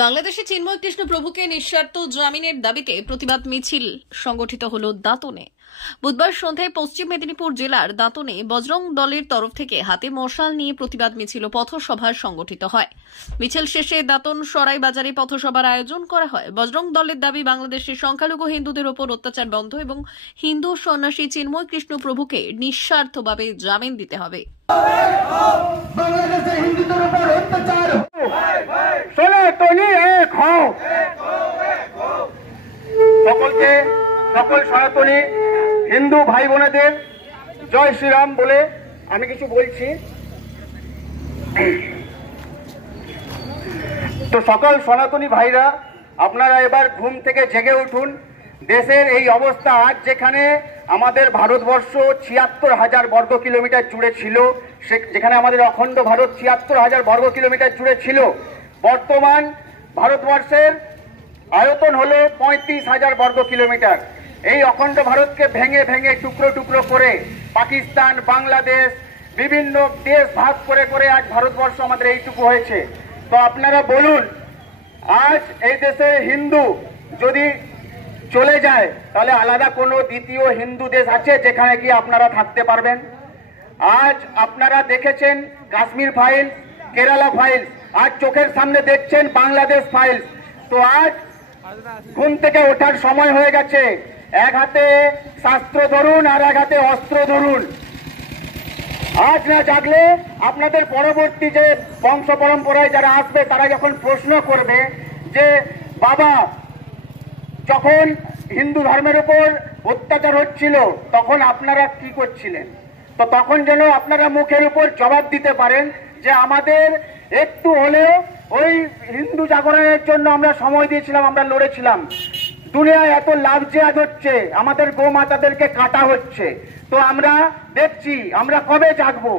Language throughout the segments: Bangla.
বাংলাদেশে চিন্ময় কৃষ্ণ প্রভুকে নিঃশর্ত জামিনের দাবিতে প্রতিবাদ মিছিল সংগঠিত হল দাঁতনে। বুধবার সন্ধ্যায় পশ্চিম মেদিনীপুর জেলার দাঁতনে বজরং দলের তরফ থেকে হাতে মশাল নিয়ে প্রতিবাদ মিছিল ও পথসভা সংগঠিত হয়। মিছিল শেষে দাঁতন সরাই বাজারে পথসভার আয়োজন করা হয়। বজরং দলের দাবি, বাংলাদেশের সংখ্যালঘু হিন্দুদের ওপর অত্যাচার বন্ধ এবং হিন্দু সন্ন্যাসী চিন্ময় কৃষ্ণ প্রভুকে নিঃস্বার্থভাবে জামিন দিতে হবে। বাংলাদেশে হিন্দুদের উপর অত্যাচার সনাতনী এক হও। সকল সনাতনী হিন্দু ভাই বোনেদের জয় শ্রীরাম বলে আমি কিছু বলছি। তো সকল সনাতনী ভাইরা, আপনারা এবার ঘুম থেকে জেগে উঠুন। দেশের এই অবস্থা, আজ যেখানে আমাদের ভারতবর্ষ ৭৬,০০০ বর্গ কিলোমিটার জুড়ে ছিল, যেখানে আমাদের অখণ্ড ভারত ৭৬,০০০ বর্গ কিলোমিটার জুড়ে ছিল, বর্তমান ভারতবর্ষের আয়তন হলো ৩৫,০০০ বর্গ কিলোমিটার। এই অখণ্ড ভারতকে ভেঙে ভেঙে টুকরো টুকরো করে পাকিস্তান, বাংলাদেশ, বিভিন্ন দেশ ভাগ করে করে আজ ভারতবর্ষ আমাদের এইটুকু হয়েছে। তো আপনারা বলুন, আজ এই দেশে হিন্দু যদি চলে যায়, তাহলে আলাদা কোনো দ্বিতীয় হিন্দু দেশ আছে যেখানে গিয়ে আপনারা থাকতে পারবেন? আজ আপনারা দেখেছেন কাশ্মীর ফাইলস, কেরালা ফাইলস, আজ চোখের সামনে দেখছেন বাংলাদেশ ফাইলস। তো আজ ঘুম থেকে ওঠার সময় হয়ে গেছে। এক হাতে শাস্ত্র ধরুন আর এক হাতে অস্ত্র ধরুন। আজ না জাগলে আপনাদের পরবর্তী যে বংশ পরম্পরায় যারা আসবে, তারা যখন প্রশ্ন করবে যে বাবা, যখন হিন্দু ধর্মের উপর অত্যাচার হচ্ছিল তখন আপনারা কি করছিলেন? তো তখন যেন আপনারা মুখের উপর জবাব দিতে পারেন যে আমাদের একটু হলেও ওই হিন্দু জাগরণের জন্য আমরা সময় দিয়েছিলাম, আমরা লড়েছিলাম। দুনিয়ায় এত লাভ জেহাদ হচ্ছে, আমাদের গোমাতাদেরকে কাটা হচ্ছে, তো আমরা দেখছি, আমরা কবে জাগবো?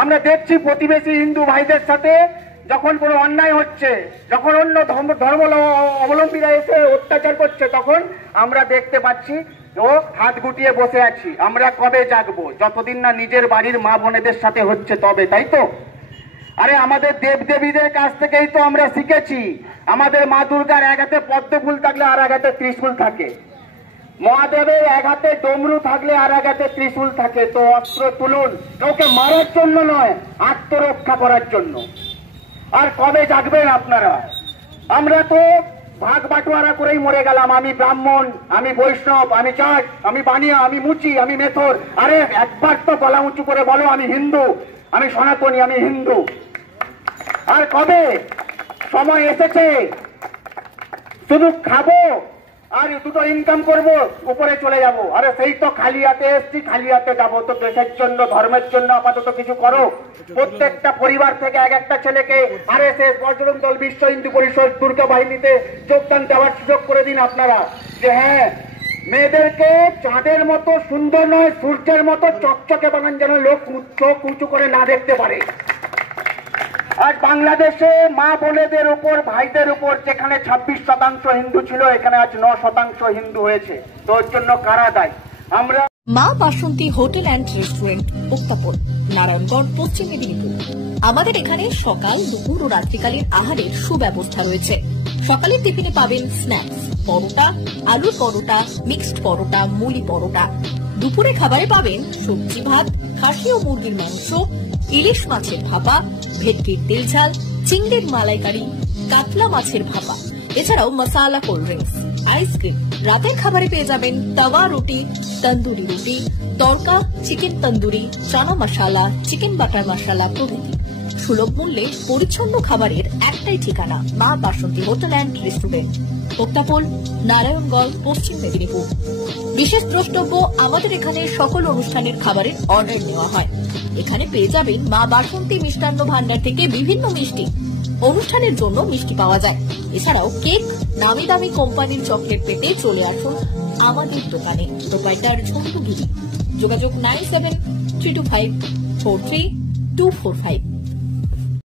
আমরা দেখছি প্রতিবেশী হিন্দু ভাইদের সাথে যখন কোনো অন্যায় হচ্ছে, যখন অন্য ধর্ম অবলম্বীরা এসে অত্যাচার করছে, তখন আমরা দেখতে পাচ্ছি ও হাত গুটিয়ে বসে আছি। আমরা কবে জাগবো? যতদিন না নিজের বাড়ির মা বোনেদের সাথে হচ্ছে তবে, তাই তো? আরে আমাদের দেবদেবীদের কাছ থেকেই তো আমরা শিখেছি। আমাদের মা দুর্গার এক হাতে পদ্ম ফুল থাকলে আর এক হাতে ত্রিশূল থাকে, মহাদেবের এক হাতে ডমরু থাকলে আর এক হাতে ত্রিশূল থাকে। তো অস্ত্র তুলুন, কাউকে মারার জন্য নয়, আত্মরক্ষা করার জন্য। আর কবে জাগবেন আপনারা? আমরা তো ভাগ বাটোয়ারা করেই মরে গেলাম। আমি ব্রাহ্মণ, আমি বৈষ্ণব, আমি চাট, আমি বানিয়া, আমি মুচি, আমি মেথর। আরে একবার তো গলা উঁচু করে বলো আমি হিন্দু, আমি সনাতনী, আমি হিন্দু। আর কবে? সময় এসেছে। শুধু খাবো আর দুটো ইনকাম করব, উপরে চলে যাব। আরে সেই তো খালি হাতে এসছি, খালি হাতে যাবো। তো দেশের জন্য, ধর্মের জন্য আপাতত কিছু করো। প্রত্যেকটা পরিবার থেকে এক একটা ছেলেকে আরএসএস, বজরং দল, বিশ্ব হিন্দু পরিষদ, দুর্গা বাহিনীতে যোগদান দেওয়ার সুযোগ করে দিন আপনারা। যে হ্যাঁ, মেয়েদেরকে চাঁদের মতো সুন্দর নয়, সূর্যের মতো চকচকে বানান, যেন লোক চোখ উঁচু করে না দেখতে পারে। আজ বাংলাদেশে মা বোনেদের উপর, ভাইদের উপর, যেখানে 26% হিন্দু ছিল, এখানে আজ 9% হিন্দু হয়েছে। তো ওর জন্য কারা দায়ী? আমরা। মা বাসন্তী হোটেল অ্যান্ড রেস্টুরেন্ট, উত্তাপন, নারায়ণগঞ্জ, পশ্চিম মেদিনীপুর। আমাদের এখানে সকাল, দুপুর ও রাত্রিকালীন আহারের সুব্যবস্থা রয়েছে। সকালের টিফিনে পাবেন স্ন্যাক্স, পরোটা, আলুর পরোটা, মিক্সড পরোটা, মুলি পরোটা। দুপুরে খাবারে পাবেন সবজি ভাত, খাসি ও মুরগির মাংস, ইলিশ মাছের ভাপা, ভেটকির তেল ঝাল, চিংড়ির মালাইকারি, কাতলা মাছের ভাপা, এছাড়াও মশালা কোল্ড ড্রিঙ্কস, আইসক্রিম। রাতের খাবারে পেয়ে যাবেন তাওয়া রুটি, তন্দুরি রুটি, তড়কা, চিকেন তন্দুরি, চানা মশালা, চিকেন বাটার মশালা প্রভৃতি। সুলভ মূল্যে পরিচ্ছন্ন খাবারের একটাই ঠিকানা, মা বাসন্তী হোটেল অ্যান্ড রেস্টুরেন্ট, উত্তাপন, নারায়ণগঞ্জ, পশ্চিম মেদিনীপুর। বিশেষ দ্রষ্টব্য, আমাদের এখানে সকল অনুষ্ঠানের খাবারের অর্ডার নেওয়া হয়। এখানে পেয়ে যাবেন মা বাসন্তী মিষ্টান্ন ভান্ডার থেকে বিভিন্ন মিষ্টি। অনুষ্ঠানের জন্য মিষ্টি পাওয়া যায়। এছাড়াও কেক, নামি দামি কোম্পানির চকলেট পেতে চলে আসুন আমাদের দোকানে। প্রোপাইটার ঝন্টু গিরি। যোগাযোগ 9732543245।